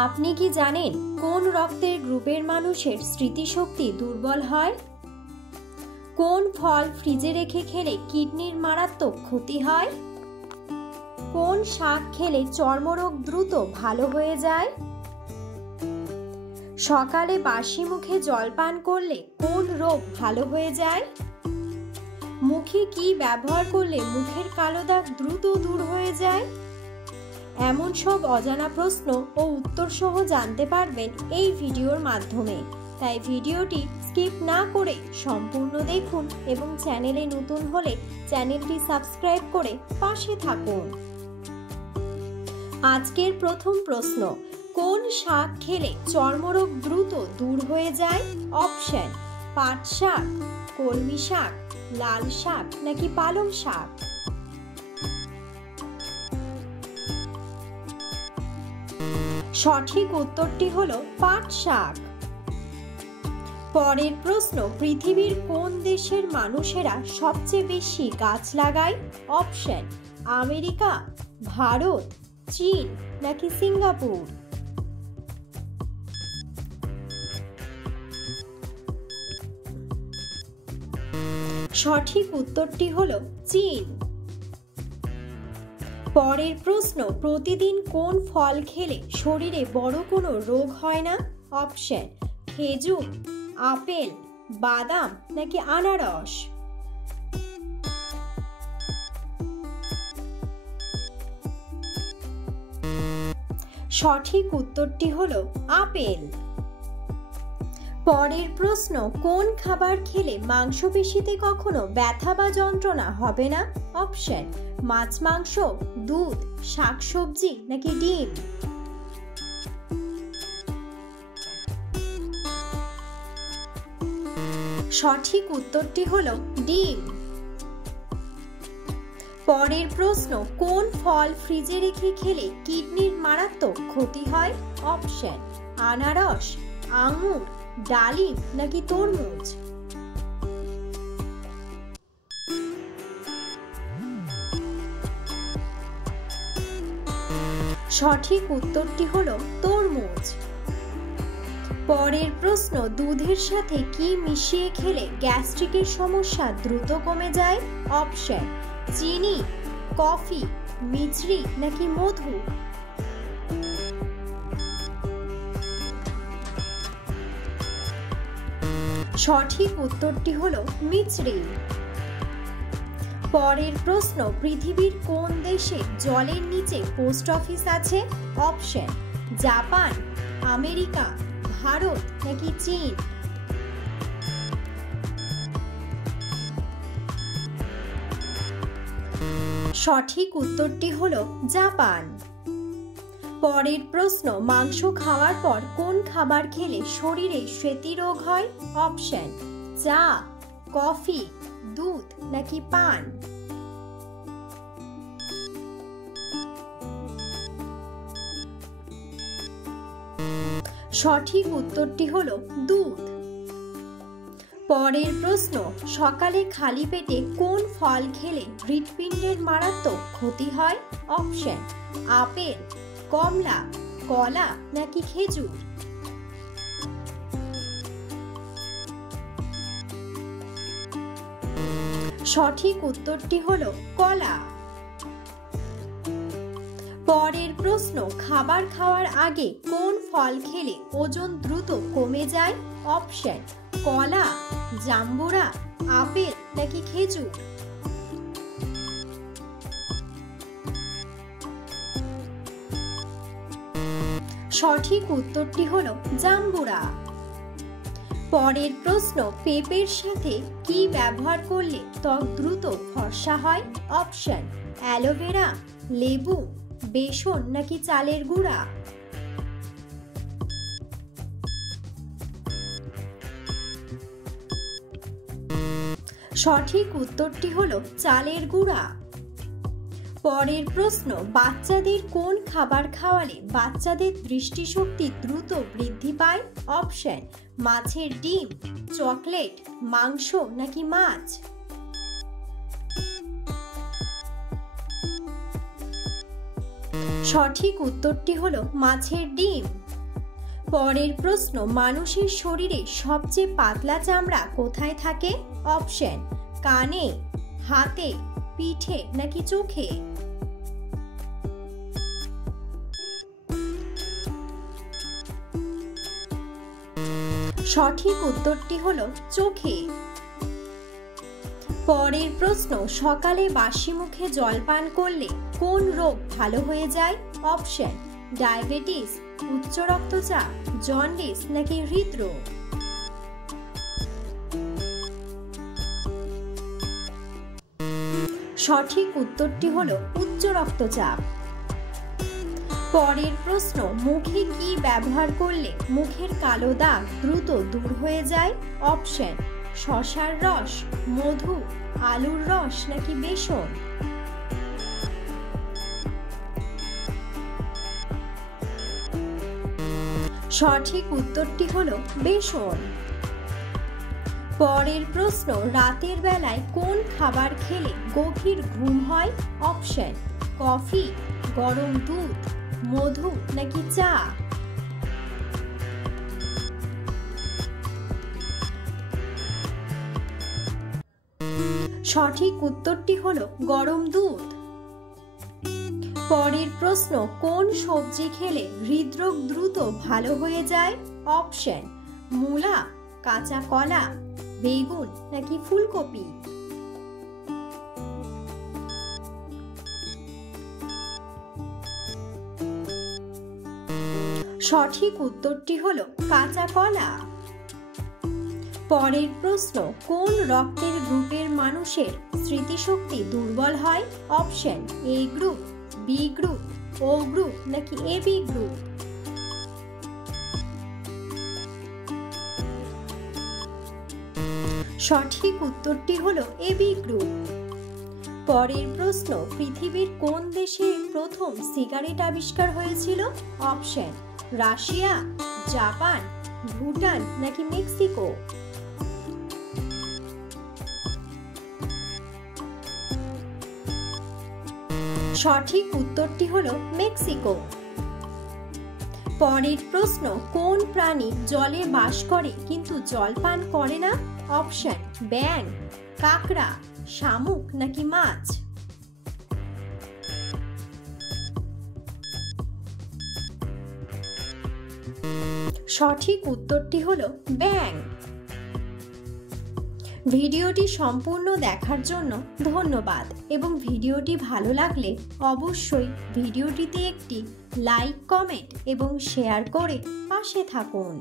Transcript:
আপনি কি জানেন কোন রক্তের গ্রুপের মানুষের স্মৃতিশক্তি দুর্বল হয়? কোন ফল ফ্রিজে রেখে খেলে কিডনির মারাত্মক ক্ষতি হয়? কোন শাক খেলে চর্মরোগ দ্রুত ভালো হয়ে যায়? সকালে বাসি মুখে জল পান করলে কোন রোগ ভালো হয়ে যায়? মুখে কি ব্যবহার করলে মুখের কালো দাগ দ্রুত দূর হয়ে যায়? এমন সব অজানা প্রশ্ন ও উত্তর সহ জানতে পারবেন এই ভিডিওর মাধ্যমে। তাই ভিডিওটি স্কিপ না করে সম্পূর্ণ দেখুন এবং চ্যানেলে নতুন হলে চ্যানেলটি সাবস্ক্রাইব করে পাশে থাকুন। আজকের প্রথম প্রশ্ন, কোন শাক খেলে চর্মরোগ দ্রুত দূর হয়ে যায়? অপশন: পাট শাক, কলমি শাক, লাল শাক নাকি পালং শাক? সঠিক উত্তরটি হলো পাট শাক। পরের প্রশ্ন, পৃথিবীর কোন দেশের মানুষেরা সবচেয়ে বেশি গাছ লাগায়? অপশন: আমেরিকা, ভারত, চীন নাকি সিঙ্গাপুর? সঠিক উত্তরটি হলো চীন। পরের প্রশ্ন, প্রতিদিন কোন ফল খেলে শরীরে বড় কোনো রোগ হয় না? অপশন: খেজুর, আপেল, বাদাম নাকি আনারস? সঠিক উত্তরটি হলো আপেল। পরের প্রশ্ন, কোন খাবার খেলে মাংসপেশিতে কখনো ব্যথা বা যন্ত্রণা হবে না? অপশন: মাছ, মাংস, দুধ, শাকসবজি নাকি ডিম? সঠিক উত্তরটি হলো ডিম। পরের প্রশ্ন, কোন ফল ফ্রিজে রেখে খেলে কিডনির মারাত্মক ক্ষতি হয়? অপশন: আনারস, আঙুর, ডালিম নাকি তরমুজ? সঠিক উত্তরটি হলো তরমুজ। পরের প্রশ্ন, দুধের সাথে কি মিশিয়ে খেলে গ্যাস্ট্রিকের সমস্যা দ্রুত কমে যায়? অপশন: চিনি, কফি, মিছরি নাকি মধু? সঠিক উত্তরটি হলো মিছরি। পরের প্রশ্ন, পৃথিবীর কোন দেশে জলের নিচে পোস্ট অফিস আছে? অপশন: জাপান, আমেরিকা, ভারত নাকি চীন? সঠিক উত্তরটি হলো জাপান। পরের প্রশ্ন, মাংস খাওয়ার পর কোন খাবার খেলে শরীরে শ্বেতি রোগ হয়? অপশন: চা, কফি, দুধ নাকি পান? সঠিক উত্তরটি হলো দুধ। পরের প্রশ্ন, সকালে খালি পেটে কোন ফল খেলে হৃৎপিণ্ডের মারাত্মক ক্ষতি হয়? অপশন: আপেল, কমলা, কলা নাকি খেজুর? সঠিক উত্তরটি হলো কলা। পরের প্রশ্ন, খাবার খাওয়ার আগে কোন ফল খেলে ওজন দ্রুত কমে যায়? অপশন: কলা, জাম্বুরা, আপেল নাকি খেজুর? সঠিক উত্তরটি হলো জাম্বুরা। পরের প্রশ্ন, পেঁপের সাথে কি ব্যবহার করলে ত্বক দ্রুত ফর্সা হয়? অপশন: অ্যালোভেরা, লেবু, বেসন নাকি চালের গুঁড়া? সঠিক উত্তরটি হলো চালের গুঁড়া। পরের প্রশ্ন, বাচ্চাদের কোন খাবার খাওয়ালে বাচ্চাদের দৃষ্টিশক্তি দ্রুত বৃদ্ধি পায়? অপশন: মাছের ডিম, চকলেট, মাংস নাকি মাছ? সঠিক উত্তরটি হলো মাছের ডিম। পরের প্রশ্ন, মানুষের শরীরে সবচেয়ে পাতলা চামড়া কোথায় থাকে? অপশন, কানে, হাতে, পিঠে নাকি চোখে? সঠিক উত্তরটি হলো চোখে। পরের প্রশ্ন, সকালে বাসি মুখে জল পান করলে কোন রোগ ভালো হয়ে যায়? অপশন, ডায়াবেটিস, উচ্চ রক্তচাপ, জন্ডিস নাকি হৃদরোগ? সঠিক উত্তরটি হলো উচ্চ রক্তচাপ। পরের প্রশ্ন, মুখে কি ব্যবহার করলে মুখের কালো দাগ দ্রুত দূর হয়ে যায়? অপশন, শসার রস, মধু, আলুর রস নাকি বেসন? সঠিক উত্তরটি হলো বেসন। পরের প্রশ্ন, রাতের বেলায় কোন খাবার খেলে গভীর ঘুম হয়? অপশন, কফি, গরম দুধ, মধু নাকি চা? সঠিক উত্তরটি হলো গরম দুধ। পরের প্রশ্ন, কোন সবজি খেলে হৃদরোগ দ্রুত ভালো হয়ে যায়? অপশন, মূলা, কাঁচা কলা, বেগুন নাকি ফুলকপি? সঠিক উত্তরটি হলো কাঁচা কলা। পরের প্রশ্ন, কোন রক্তের গ্রুপের মানুষের স্মৃতিশক্তি দুর্বল হয়? অপশন, এ গ্রুপ, বি গ্রুপ, ও গ্রুপ নাকি এবি গ্রুপ? সঠিক উত্তরটি হলো এবি গ্রুপ। পরের প্রশ্ন, পৃথিবীর কোন দেশে প্রথম সিগারেট আবিষ্কার হয়েছিল? অপশন, রাশিয়া, জাপান, ভুটান নাকি মেক্সিকো? সঠিক উত্তরটি হলো মেক্সিকো। পরের প্রশ্ন, কোন প্রাণী জলে বাস করে কিন্তু জল পান করে না? অপশন, ব্যাঙ, কাঁকড়া, শামুক নাকি মাছ? সঠিক উত্তরটি হলো ব্যাঙ। ভিডিওটি সম্পূর্ণ দেখার জন্য ধন্যবাদ এবং ভিডিওটি ভালো লাগলে অবশ্যই ভিডিওটিতে একটি লাইক, কমেন্ট এবং শেয়ার করে পাশে থাকুন।